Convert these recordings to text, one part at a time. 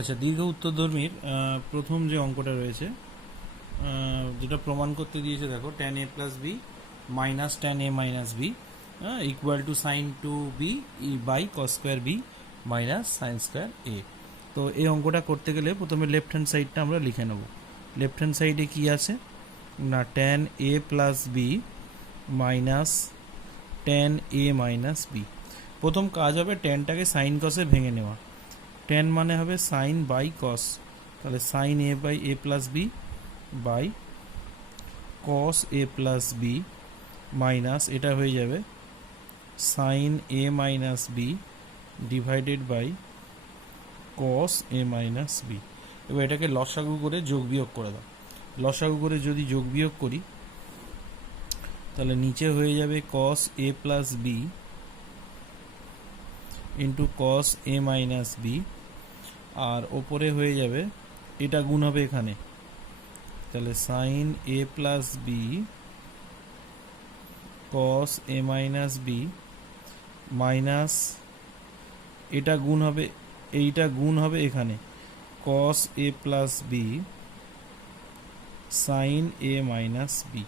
আচ্ছা, দীর্ঘ উত্তরধর্মীর প্রথম যে অঙ্কটা রয়েছে, যেটা প্রমাণ করতে দিয়েছে, দেখো tan a plus B minus tan a minus b equal to sine two b by cos square b minus sine square a. তো এই অঙ্কটা করতে গেলে প্রথমে লেফট হ্যান্ড সাইডটা আমরা লিখে নেব। লেফট হ্যান্ড সাইডে কী আছে না, tan a plus B minus tan a minus B. প্রথম কাজ হবে ট্যানটাকে সাইন কসে ভেঙে নেওয়া। ট্যান মানে হবে সাইন বাই কস, তাহলে sine A by A plus B by cos A plus B minus এটা হয়ে যাবে sine A minus B divided by cos A minus B. এবার এটাকে লসাগু করে যোগ বিয়োগ করে দাও। লসাগু করে যদি যোগ বিয়োগ করি তাহলে নিচে হয়ে যাবে কস এ প্লাস বি ইন্টু কস এ মাইনাস বি, আর ওপরে হয়ে যাবে এটা গুণ হবে এখানে, তাহলে সাইন এ প্লাস বি কস এ মাইনাস বি মাইনাস এটা গুণ হবে, এইটা গুণ হবে এখানে কস এ plus B sign A minus B.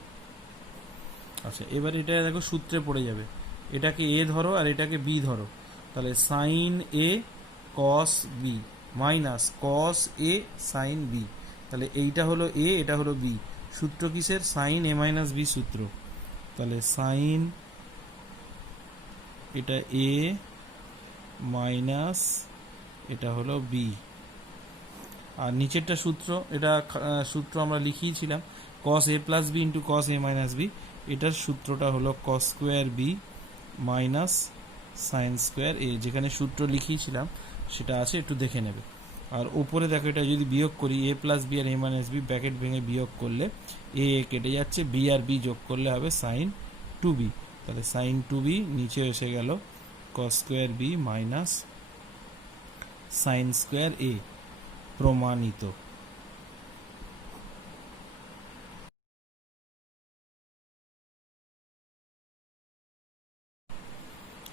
আচ্ছা, এবার এটা দেখো সূত্রে পড়ে যাবে, এটাকে এ ধরো আর এটাকে বি ধরো, তাহলে sine A cos B minus cos A sine B. তাহলে এইটা হলো এ, এটা হলো বি। সূত্র কিসের? সাইন এ মাইনাস বি সূত্র। তাহলে সাইন এটা এ মাইনাস এটা হলো বি, আর নিচেরটা সূত্র, এটা সূত্র আমরা লিখিয়েছিলাম কস এ প্লাস বি ইন্টু কস এ মাইনাস বি। এটার সূত্রটা হলো cos square b minus sine square a. যেখানে সূত্র লিখিয়েছিলাম সেটা আছে, একটু দেখে নেবে। আর ওপরে দেখো এটা যদি বিয়োগ করি, এ প্লাস বি আর এ মাইনাস বি ব্র্যাকেট ভেঙে বিয়োগ করলে এ কেটে যাচ্ছে, বি আর বি যোগ করলে হবে সাইন টু বি। তাহলে সাইন টু বি নিচে এসে গেল cos square b minus sine square a. প্রমাণিত।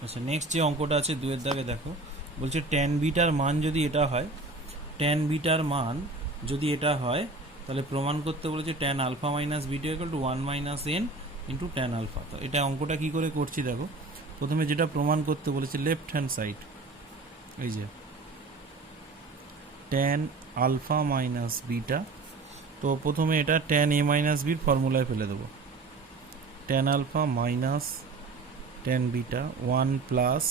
আচ্ছা, নেক্সট যে অঙ্কটা আছে দুয়ের দাগে দেখো, বলছে ট্যান বিটার মান যদি এটা হয়, ট্যান বিটার মান যদি এটা হয় তাহলে প্রমাণ করতে বলেছে tan alpha minus beta equal to 1 minus N into tan alpha. তো এটা অঙ্কটা কী করে করছি দেখো, প্রথমে যেটা প্রমাণ করতে বলেছে লেফট হ্যান্ড সাইড, এই যে ট্যান আলফা মাইনাস বিটা। তো প্রথমে এটা ট্যান এ মাইনাস বির ফর্মুলায় ফেলে দেবো, tan alpha minus tan beta 1 plus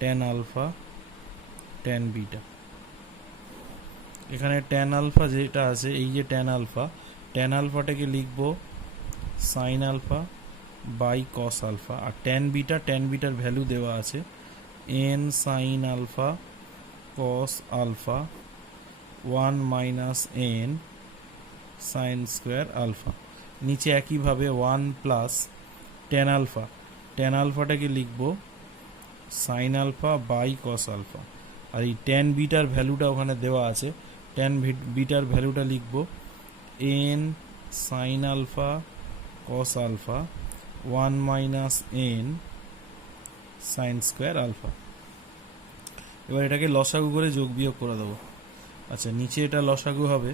tan alpha tan beta. এখানে ট্যান আলফা যেটা আছে, এই যে ট্যান আলফা, ট্যান আলফাটাকে লিখবো sine alpha by cos alpha, আর ট্যান বিটার ভ্যালু দেওয়া আছে n sine alpha cos alpha 1 minus N sine square alpha. নিচে একইভাবে 1 প্লাস ট্যান আলফা, ট্যান আলফাটাকে লিখবো sine alpha by cos alpha, আর এই ট্যান বিটার ভ্যালুটা ওখানে দেওয়া আছে, ট্যান বিটার ভ্যালুটা লিখবো N sine alpha cos alpha 1 minus N sine square alpha. এবার এটাকে লসাগু করে যোগ বিয়োগ করে দেবো। আচ্ছা, নিচে এটা লসাগু হবে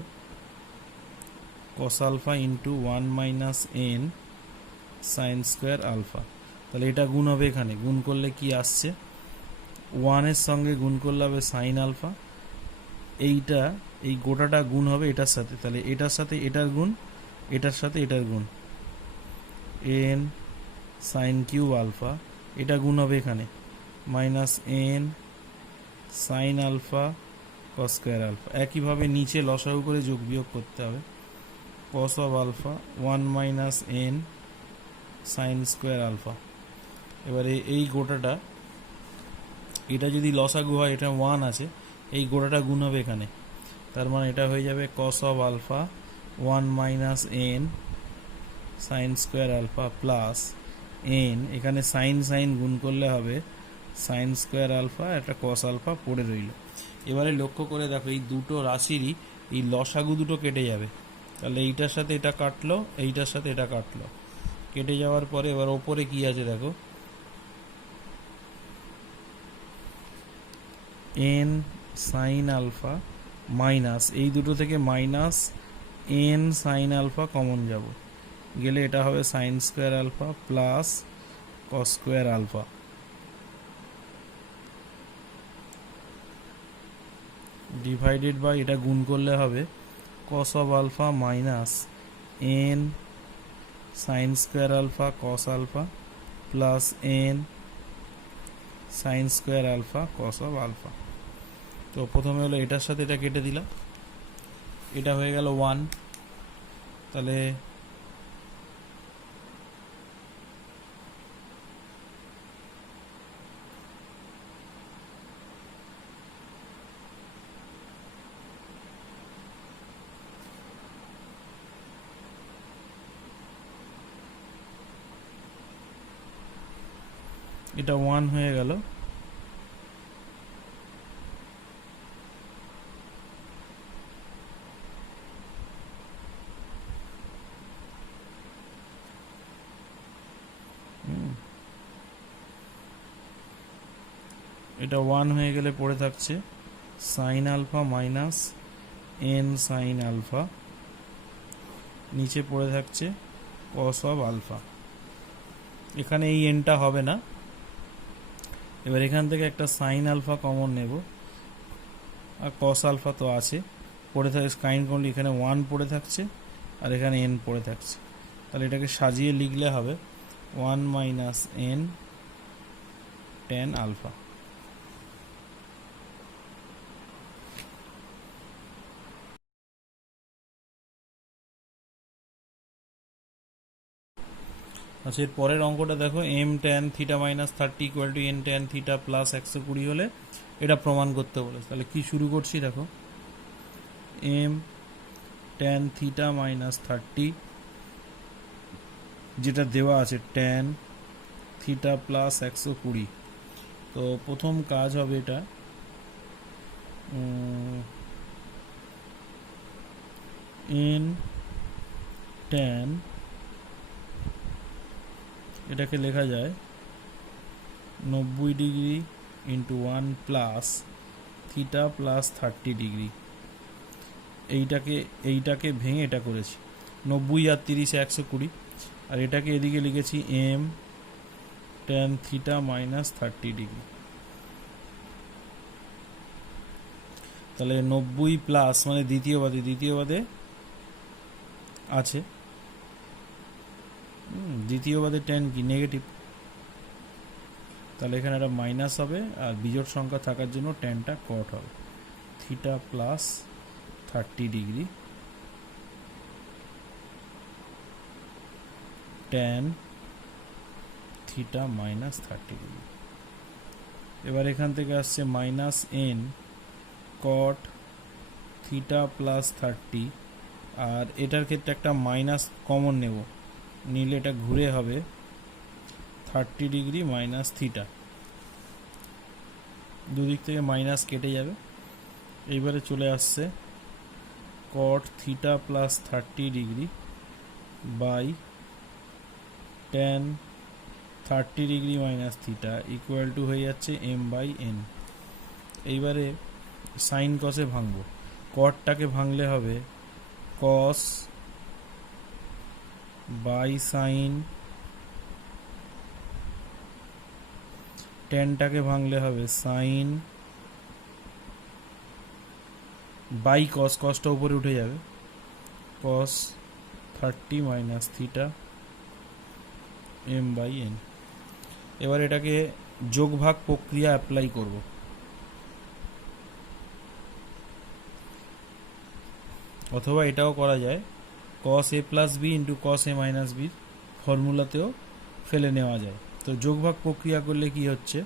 cos alpha into 1 minus N sine square alpha. তাহলে এটা গুণ হবে, এখানে গুণ করলে কি আসছে, 1-এর সঙ্গে গুণ করলে হবে সাইন আলফা, এইটা এই গোটাটা গুণ হবে এটার সাথে, তাহলে এটার সাথে এটার গুণ, এটার সাথে এটার গুণ এন সাইন কিউব আলফা, এটা গুণ হবে এখানে minus N sine alpha cos square alpha. একইভাবে নিচে লসাগু করে যোগ বিয়োগ করতে হবে cos of alpha 1 minus N sine square alpha. এবারে এই গোটাটা, এটা যদি লসাগু হয়, এটা 1 আছে, এই গোটাটা গুণ হবে এখানে, তার মানে এটা হয়ে যাবে cos of alpha 1 minus N sine square alpha plus N, এখানে সাইন সাইন গুণ করলে হবে সাইন স্কোয়ার আলফা, একটা কস আলফা পড়ে রইল। এবারে লক্ষ্য করে দেখো এই দুটো রাশিরই এই লসাগু দুটো কেটে যাবে, তাহলে এইটার সাথে এটা কাটলো, এইটার সাথে এটা কাটলো, কেটে যাওয়ার পরে এবার ওপরে কি আছে দেখো, এন সাইন আলফা মাইনাস এই দুটো থেকে minus N sine alpha common যাব, গেলে এটা হবে sine square alpha plus cos square alpha, divided by এটা গুণ করলে হবে cos of alpha minus N sine square alpha cos alpha plus N sine square alpha cos of alpha. তো প্রথমে হলো এটার সাথে এটা কেটে দিলাম, এটা হয়ে গেল 1, তাহলে এটা 1 হয়ে গেল। এটা 1 হয়ে গেলে পড়ে থাকছে sine alpha minus N sine alpha, নিচে পড়ে থাকছে কস অফ আলফা। এখানে এই এনটা হবে না, এবার এখান থেকে একটা সাইন আলফা কমন নেব, আর কস আলফা তো আছে পড়ে থাকে, সাইন করলে এখানে 1 পড়ে থাকছে আর এখানে এন পড়ে থাকছে, তাহলে এটাকে সাজিয়ে লিখলে হবে 1 মাইনাস এন টেন আলফা। আচ্ছা, এর পরের অঙ্কটা দেখো, M tan theta minus 30 equal to N tan theta plus 120 হলে এটা প্রমাণ করতে বলেছে। তাহলে কি শুরু করছি দেখো, এম ট্যান থিটা মাইনাস 30 যেটা দেওয়া আছে ট্যান থিটা প্লাস 120। তো প্রথম কাজ হবে এটা এন ট্যান, এটাকে লেখা যায় 90 degree into 1 plus theta plus 30 degree. এইটাকে ভেঙে এটা করেছি 90 আর 30 120, আর এটাকে এদিকে লিখেছি M tan theta minus 30 degree. তাহলে 90 প্লাস মানে দ্বিতীয় বাদে আছে, দ্বিতীয় বাদে ট্যান কি নেগেটিভ, তাহলে এখানে একটা মাইনাস হবে আর বিজোড় সংখ্যা থাকার জন্য ট্যানটা কট হবে, theta plus 30 degree tan theta minus 30 degree. এবার এখান থেকে আসছে মাইনাস এন কট থিটা প্লাস 30, আর এটার ক্ষেত্রে একটা মাইনাস কমন নেব, নিলে এটা ঘুরে হবে 30 ডিগ্রি মাইনাস থিটা, দুদিক থেকে মাইনাস কেটে যাবে। এইবারে চলে আসছে cot theta plus 30 degree by tan 30 degree minus theta equal to হয়ে যাচ্ছে এম বাই এন। এইবারে সাইন কসে ভাঙবো, কটটাকে ভাঙলে হবে কস বাই সাইন, টেনটাকে ভাঙলে হবে সাইন বাই কস, কসটা উপরে উঠে যাবে, cos 30 minus theta M by N. এবার এটাকে যোগভাগ প্রক্রিয়া অ্যাপ্লাই করব, অথবা এটাও করা যায় cos a plus B into cos a minus বির ফর্মুলাতেও ফেলে নেওয়া যায়। তো যোগভাগ প্রক্রিয়া করলে কি হচ্ছে,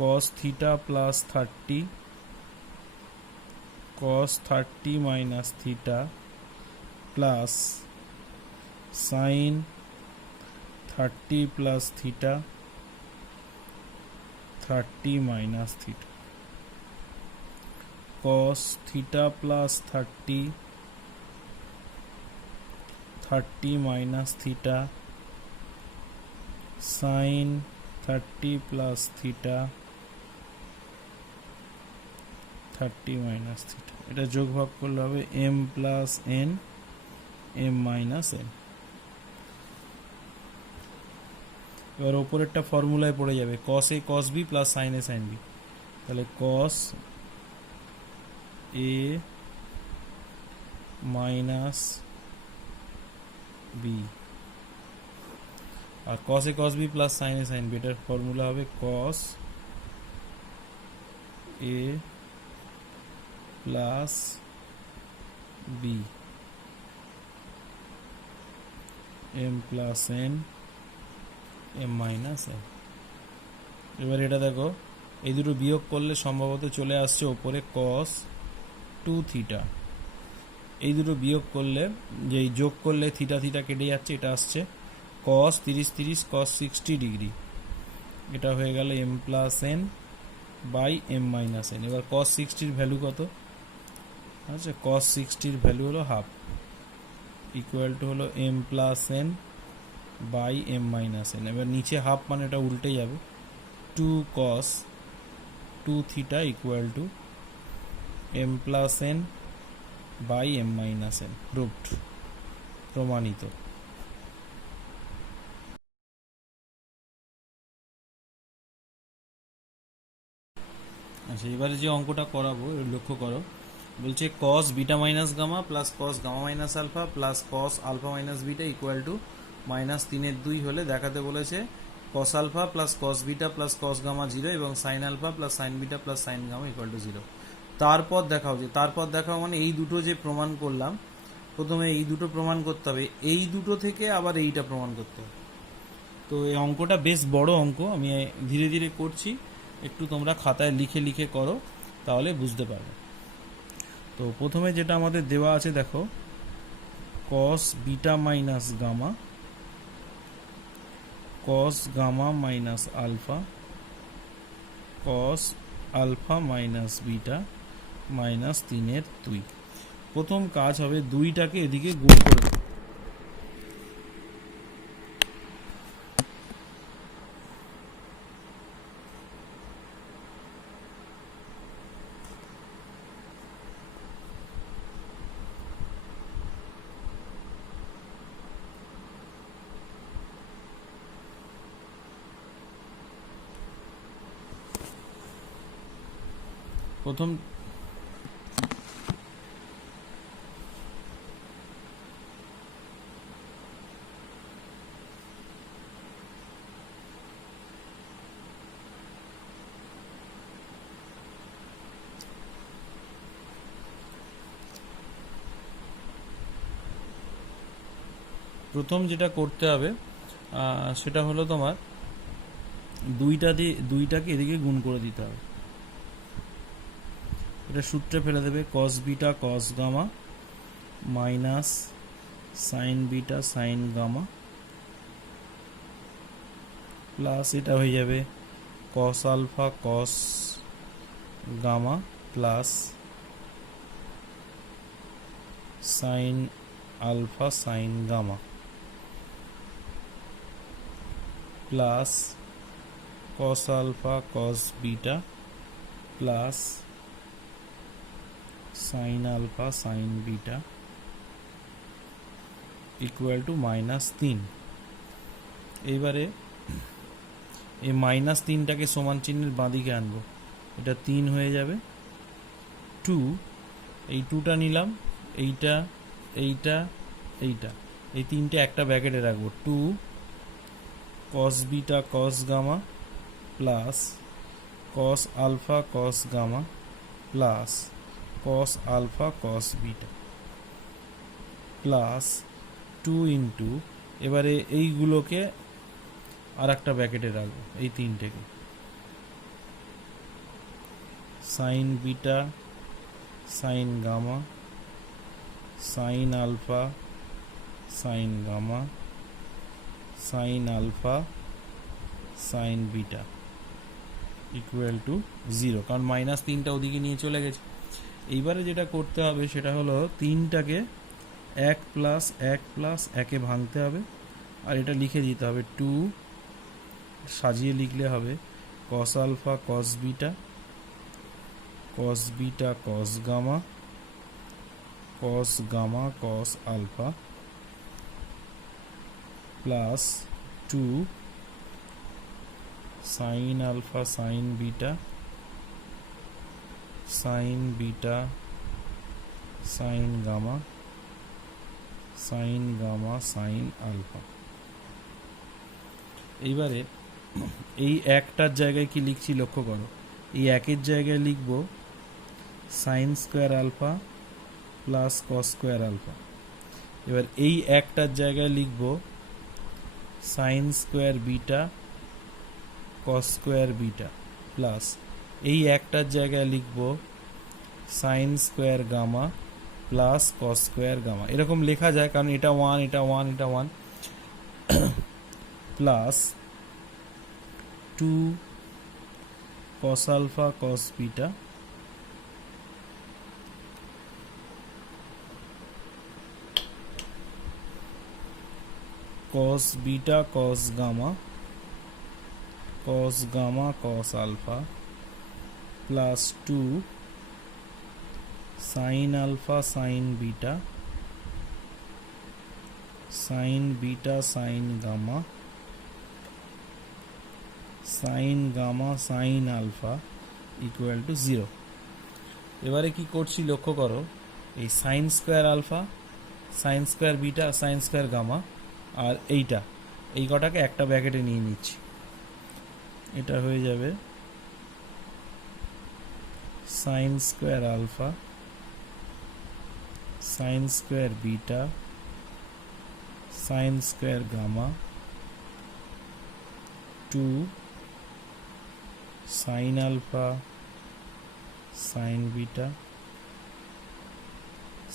cos theta plus 30 cos 30 minus theta plus sign 30 plus theta 30 minus theta, cos theta plus 30 minus theta sine 30 plus theta 30 minus theta, এটা যোগ ভাগ করলে হবে m plus n m minus n। এবার ওপরেরটা ফর্মুলায় পড়ে যাবে cos a cos b plus sin a sin b, তাহলে cos a minus b আর cos a cos b plus sin a sin b, এটার ফর্মুলা হবে cos a plus b m plus n m minus n। এবার এটা দেখো, এই দুটো বিয়োগ করলে সম্ভবত চলে আসছে ওপরে cos 2 থিটা, এই দুটো বিয়োগ করলে যেই যোগ করলে থিটা থিটা কেটে যাচ্ছে, এটা আসছে cos 30 30 cos 60 ডিগ্রি, এটা হয়ে গেল m plus n by m minus n। এবার cos 60 ভ্যালু কত? আচ্ছা, cos 60 ভ্যালু হলো হাফ, ইকুয়াল টু হলো m plus n by m minus n। এবার নিচে হাফ মানে এটা উল্টে যাবে, 2 cos 2 থিটা equal to m plus n by m minus n। Proved, প্রমাণিত। আচ্ছা, এবারে যে অঙ্কটা করাবো লক্ষ্য করো, বলছে cos beta minus gamma plus cos gamma minus alpha plus cos alpha minus beta equal to minus 3/2 হলে দেখাতে বলেছে cos alpha plus cos beta plus cos gamma 0 এবং sin alpha plus sin beta plus sin gamma equal to 0। তারপর দেখাও, যে তারপর দেখাও মানে এই দুটো যে প্রমাণ করলাম, প্রথমে এই দুটো প্রমাণ করতে হবে, এই দুটো থেকে আবার এইটা প্রমাণ করতে হবে। তো এই অঙ্কটা বেশ বড় অঙ্ক, আমি ধীরে ধীরে করছি, একটু তোমরা খাতায় লিখে লিখে করো, তাহলে বুঝতে পারবে। তো প্রথমে যেটা আমাদের দেওয়া আছে দেখো, cos beta minus gamma cos gamma minus alpha cos alpha minus beta minus 3/2। প্রথম কাজ হবে দুইটাকে এদিকে গুণ করে দেব। প্রথম প্রথম যেটা করতে হবে সেটা হলো তোমার দুইটাকে এদিকে গুণ করে দিতে হবে। এটা সূত্রে ফেলে দেবে cos beta cos gamma minus sin beta sin gamma plus এটা হয়ে যাবে cos alpha cos gamma plus sin alpha sin gamma plus cos alpha cos beta plus sin alpha sin beta equal to -3। এইবারে এই -3টাকে সমান চিহ্নের বাঁদিকে আনবো, এটা 3 হয়ে যাবে, 2 এই 2টা নিলাম, এইটা এইটা এইটা, এই তিনটে একটা ব্র্যাকেটে রাখবো, 2 cos beta cos gamma plus cos alpha cos gamma plus cos alpha cos beta plus 2 into, এবারে এইগুলোকে আর একটা ব্র্যাকেটে রাখবো, এই তিনটেকে, sin beta sin gamma sin alpha sin gamma sin alpha sin beta equal to 0, কারণ -3টা ওদিকে নিয়ে চলে গেছে। এইবারে যেটা করতে হবে সেটা হলো 3টাকে 1 প্লাস 1 প্লাস 1-এ ভাঙতে হবে, আর এটা লিখে দিতে হবে 2, সাজিয়ে লিখলে হবে cos alpha cos beta cos beta cos gamma cos gamma cos alpha plus 2 sin alpha sin beta sin beta sin gamma sin alpha। এইবারে এই একটার জায়গায় কি লিখছি লক্ষ্য করো, এই একের জায়গায় লিখব sine square alpha plus cos square alpha. এবার এই একটার জায়গায় লিখব sine square beta cos square beta plus এই একটার জায়গায় লিখব sine square gamma plus cos square gamma. এরকম লেখা যায় কারণ এটা ওয়ান এটা ওয়ান এটা one plus 2 cos alpha cos beta cos beta cos gamma cos alpha plus 2 sin alpha sin beta sin gamma sin alpha equal to 0। এবারে কি করছি লক্ষ্য করো, এই sine square alpha sine square beta sine square gamma আর এই কটাকে একটা ব্র্যাকেটে নিয়ে নিচ্ছি। এটা হয়ে যাবে sine square alpha sine square beta sine square gamma 2 sin alpha sin beta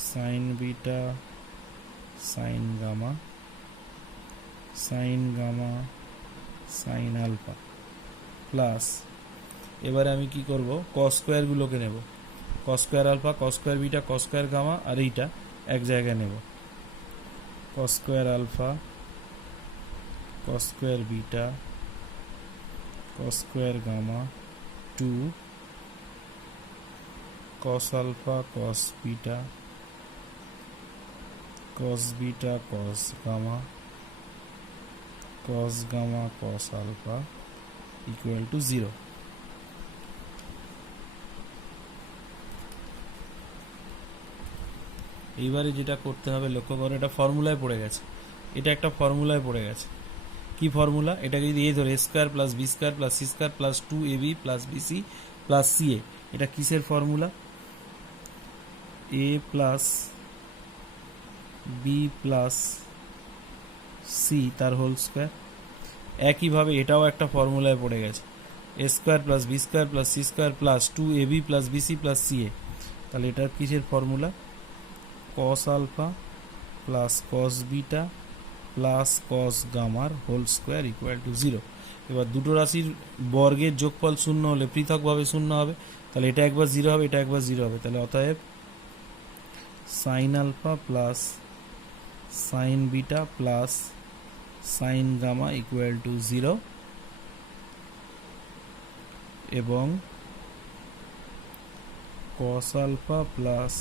sin gamma sin alpha plus এবারে আমি কি করব, cos স্কয়ার গুলোকে নেব, cos square alpha cos square beta cos square gamma আর এইটা এক জায়গায় নেব, cos square alpha cos square beta cos square gamma 2 cos alpha cos beta cos gamma cos alpha equal to 0। এইবারে যেটা করতে হবে লক্ষ্য করো, এটা ফর্মুলায় পড়ে গেছে, এটা একটা ফর্মুলায় পড়ে গেছে। কি ফর্মুলা, এটাকে যদি এ ধরে a square plus b square plus c square plus 2ab plus bc plus ca, এটা কিসের ফর্মুলা, a plus b plus c তার হোল স্কোয়ার। একইভাবে এটাও একটা ফর্মুলায় পড়ে গেছে, a square plus b square plus c square plus 2ab plus bc plus ca. তাহলে এটার কিসের ফর্মুলা, cos alpha plus cos beta plus cos গামার হোল স্কোয়ার ইকুয়াল টু 0। এবার দুটো রাশির বর্গের যোগফল শূন্য হলে পৃথকভাবে শূন্য হবে, তাহলে এটা একবার 0 হবে এটা একবার 0 হবে, তাহলে অতএব sine alpha plus sine beta plus sine gamma equal to 0 এবং cos alpha plus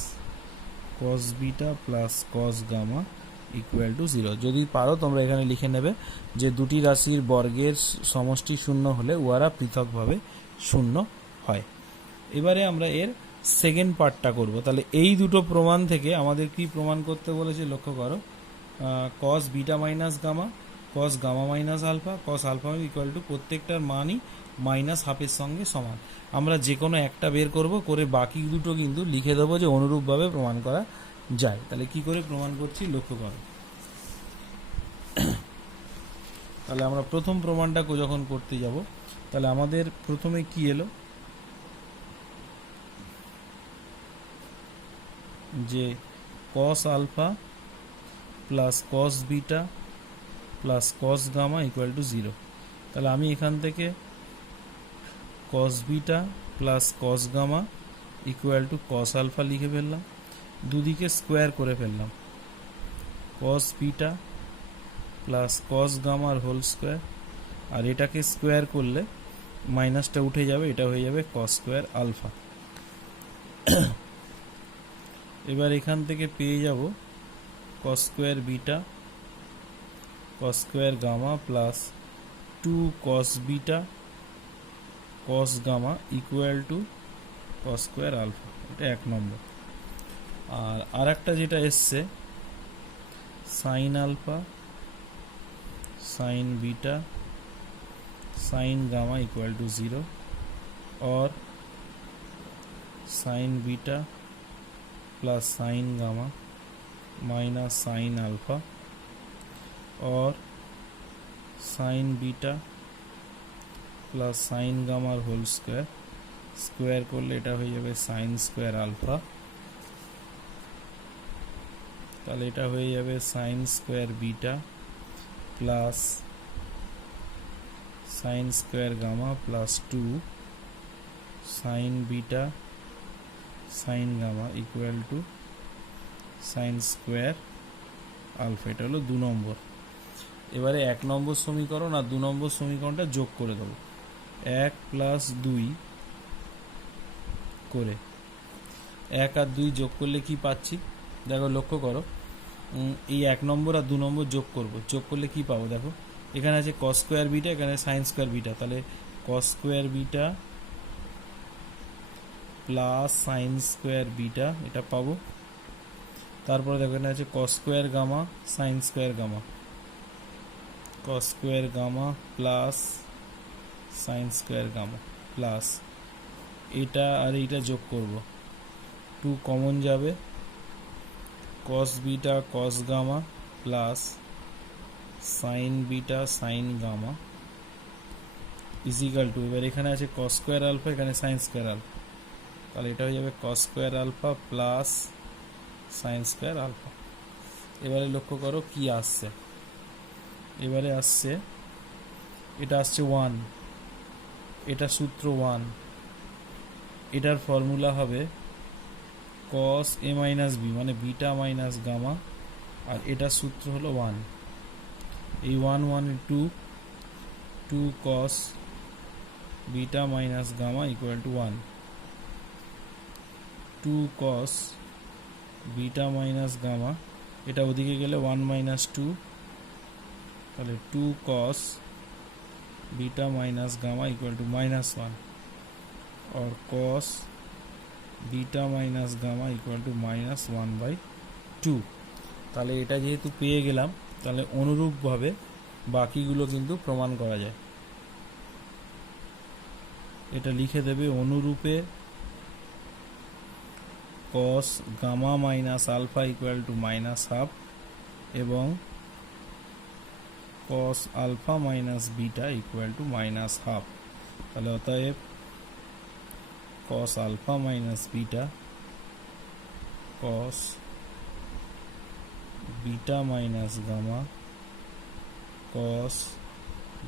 cos beta plus cos gamma equal to 0। যদি পারো তোমরা এখানে লিখে নেবে যে দুটি রাশির বর্গের সমষ্টি শূন্য হলে উহারা পৃথকভাবে শূন্য হয়। এবারে আমরা এর সেকেন্ড পার্টটা করব। তাহলে এই দুটো প্রমাণ থেকে আমাদের কি প্রমাণ করতে বলেছে লক্ষ্য করো, cos beta minus gamma cos gamma minus alpha cos alpha equal to প্রত্যেকটার মানই মাইনাস হাফের সঙ্গে সমান। আমরা যে কোনো একটা বের করব, করে বাকি দুটো কিন্তু লিখে দেবো যে অনুরূপভাবে প্রমাণ করা যায়। তাহলে কি করে প্রমাণ করছি লক্ষ্য করো। তাহলে আমরা প্রথম প্রমাণটা যখন করতে যাব, তাহলে আমাদের প্রথমে কি এলো, যে cos alpha plus cos beta plus cos gamma equal to 0। তাহলে আমি এখান থেকে cos beta plus cos gamma equal to cos alpha লিখে ফেললাম, দুদিকে স্কোয়ার করে ফেললাম, কস বিটা প্লাস কস গামার হোল স্কোয়ার, আর এটাকে স্কোয়ার করলে মাইনাসটা উঠে যাবে, এটা হয়ে যাবে কস স্কোয়ার আলফা। এবার এখান থেকে পেয়ে যাব cos square beta cos square gamma plus 2 cos beta cos gamma equal to cos square alpha. এটা 1 নম্বর। আর একটা যেটা এসছে sine alpha sine beta sine gamma equal to 0 और sine beta plus sine gamma minus sine alpha और sine beta plus sine गामार whole square square করলে এটা হয়ে যাবে সাইন স্কোয়ার আলফা। তাহলে এটা হয়ে যাবে sine square beta plus sine square gamma plus 2 sine beta sine gamma equal to sine square alpha. এটা হলো 2 নম্বর। এবারে 1 নম্বর সমীকরণ আর 2 নম্বর সমীকরণটা যোগ করে দেবো। 1 প্লাস 2 করে 1 আর 2 যোগ করলে কি পাচ্ছি দেখো, লক্ষ্য করো। এই 1 নম্বর আর 2 নম্বর যোগ করব, যোগ করলে কি পাবো দেখো, এখানে আছে কস স্কোয়ার বিটা, এখানে সাইন স্কোয়ার বিটা, তাহলে cos square beta plus sine square beta এটা পাবো। তারপরে দেখো এখানে আছে cos square gamma sine square gamma, cos square gamma plus sine square gamma plus এটা আর এইটা যোগ করব, 2 কমন যাবে, cos beta cos gamma plus sine beta sine gamma equal to, এবার এখানে আছে কস স্কোয়ার আলফা, এখানে সাইন স্কোয়ার আলফা, তাহলে এটা হয়ে যাবে cos square alpha plus sine square alpha. এবারে লক্ষ্য করো কি আসছে, এবারে আসছে এটা আসছে 1, এটা সূত্র 1, এটার ফর্মুলা হবে কস এ মাইনাস বি মানে বিটা মাইনাস গামা, আর এটার সূত্র হলো 1। এই 1 1 2 cos beta minus gamma equal to 1, 2 cos beta minus gamma, এটা ওদিকে গেলে 1 মাইনাস 2, তাহলে 2 cos beta minus gamma equal to -1 और cos beta minus gamma equal to -1/2। তাহলে এটা যেহেতু পেয়ে গেলাম, তাহলে অনুরূপভাবে বাকিগুলো কিন্তু প্রমাণ করা যায়। এটা লিখে দেবে অনুরূপে cos gamma minus alpha equal to -1/2 এবং cos alpha minus beta equal to -1/2। তাহলে অতএব cos alpha minus beta cos beta minus gamma cos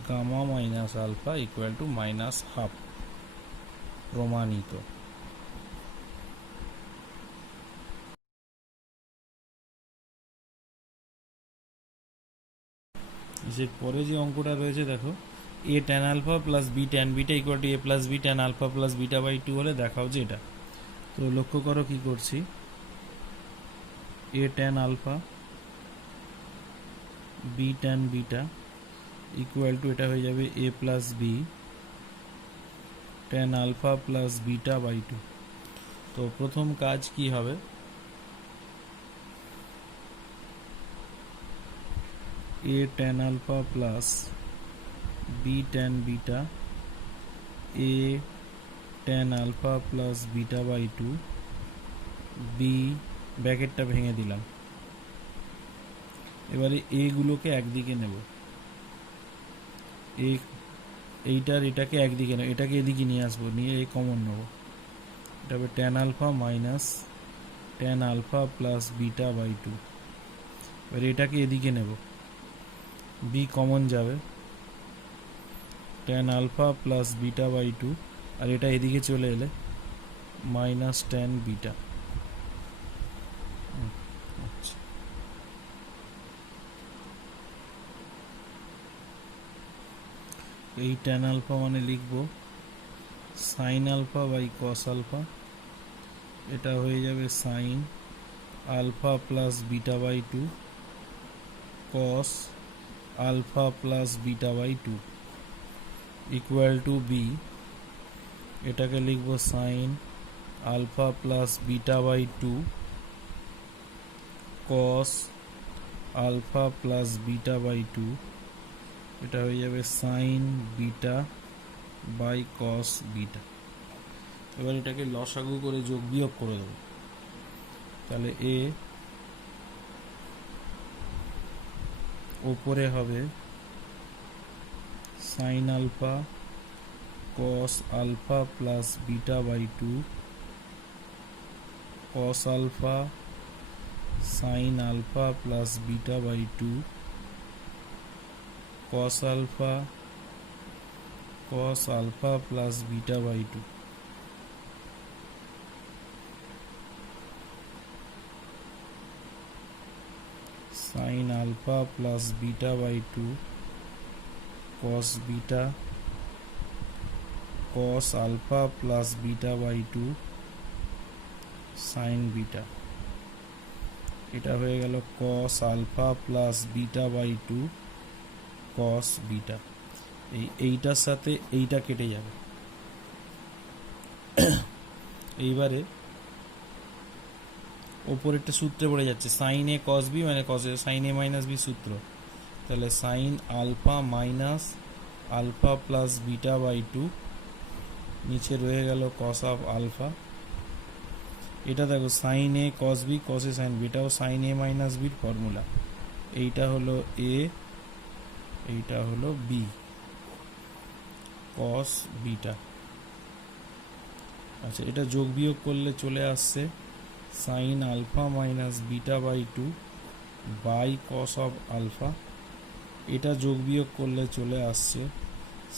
gamma minus alpha equal to -1/2 প্রমাণিত। এর পরে যে অঙ্কটা রয়েছে দেখো, a tan alpha plus b tan beta equal to a plus b tan alpha plus beta by 2 হলে দেখাও যে এটা। তো লক্ষ্য করো কি করছি, a tan alpha b tan beta equal to এটা হয়ে যাবে a plus b tan alpha plus beta by 2। তো প্রথম কাজ কি হবে, a tan alpha plus b tan beta a tan alpha plus beta by 2 b ব্র্যাকেটটা ভেঙে দিলাম। এবারে a গুলোকে একদিকে নেব, এটাকে একদিকে নেব, এটাকে এদিকে নিয়ে আসবো, নিয়ে a কমন নেব, এটা হবে tan alpha minus tan alpha plus beta by 2। এবারে এটাকে এদিকে নেব, b কমন যাবে, tan alpha plus beta by 2, আর এটা এদিকে চলে এলে মাইনাস tan বিটা। আচ্ছা, এই tan আলফা মানে লিখব sine alpha by cos alpha এটা হয়ে যাবে sine alpha plus beta by two cos alpha plus beta by two equal to B. এটাকে লিখব sine alpha plus beta by two cos alpha plus beta by two. এটা হয়ে যাবে sine beta by cos beta. এবার এটাকে লসাগু করে যোগ বিয়োগ করে দেবো। তাহলে এ ওপরে হবে sine alpha cos alpha plus beta by two cos alpha sine alpha plus beta by two cos alpha plus beta by two. Sine alpha plus beta by two cos beta cos alpha plus beta by two sine beta. এটা হয়ে গেল cos alpha plus beta by two cos beta. এইটার সাথে এইটা কেটে যাবে। এইবারে ওপরেরটা সূত্রে পড়ে যাচ্ছে সাইন এ কস বি মানে cos sine A minus B সূত্র। তাহলে sine alpha minus alpha plus beta by two, নিচে রয়ে গেল কস অফ আলফা। এটা দেখো sine A cos B cos A sine B, এটাও সাইন এ মাইনাস বির ফর্মুলা। এইটা হলো এ, এইটা হলো বি কস বিটা। আচ্ছা, এটা যোগ বিয়োগ করলে চলে আসছে sine alpha minus beta by two by cos of alpha. এটা যোগ বিয়োগ করলে চলে আসছে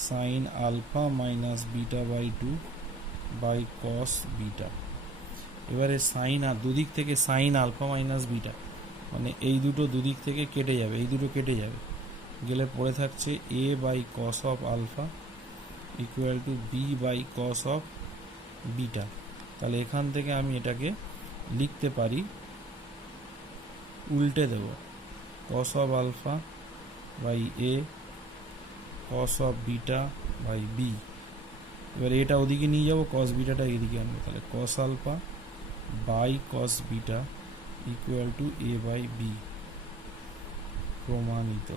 sine alpha minus beta by two by cos beta. এবারে সাইন আর দুদিক থেকে সাইন আলফা মাইনাস বিটা মানে এই দুটো দুদিক থেকে কেটে যাবে, এই দুটো কেটে যাবে, গেলে পড়ে থাকছে a by cos of alpha equal to b by cos of beta. তাহলে এখান থেকে আমি এটাকে লিখতে পারি, উল্টে দেব, cos of alpha by a cos of beta by b. এবার এটা ওদিকে নিয়ে যাবো, কস বিটাটা এদিকে আনবো। তাহলে cos alpha by cos beta equal to A by B. প্রমাণিত।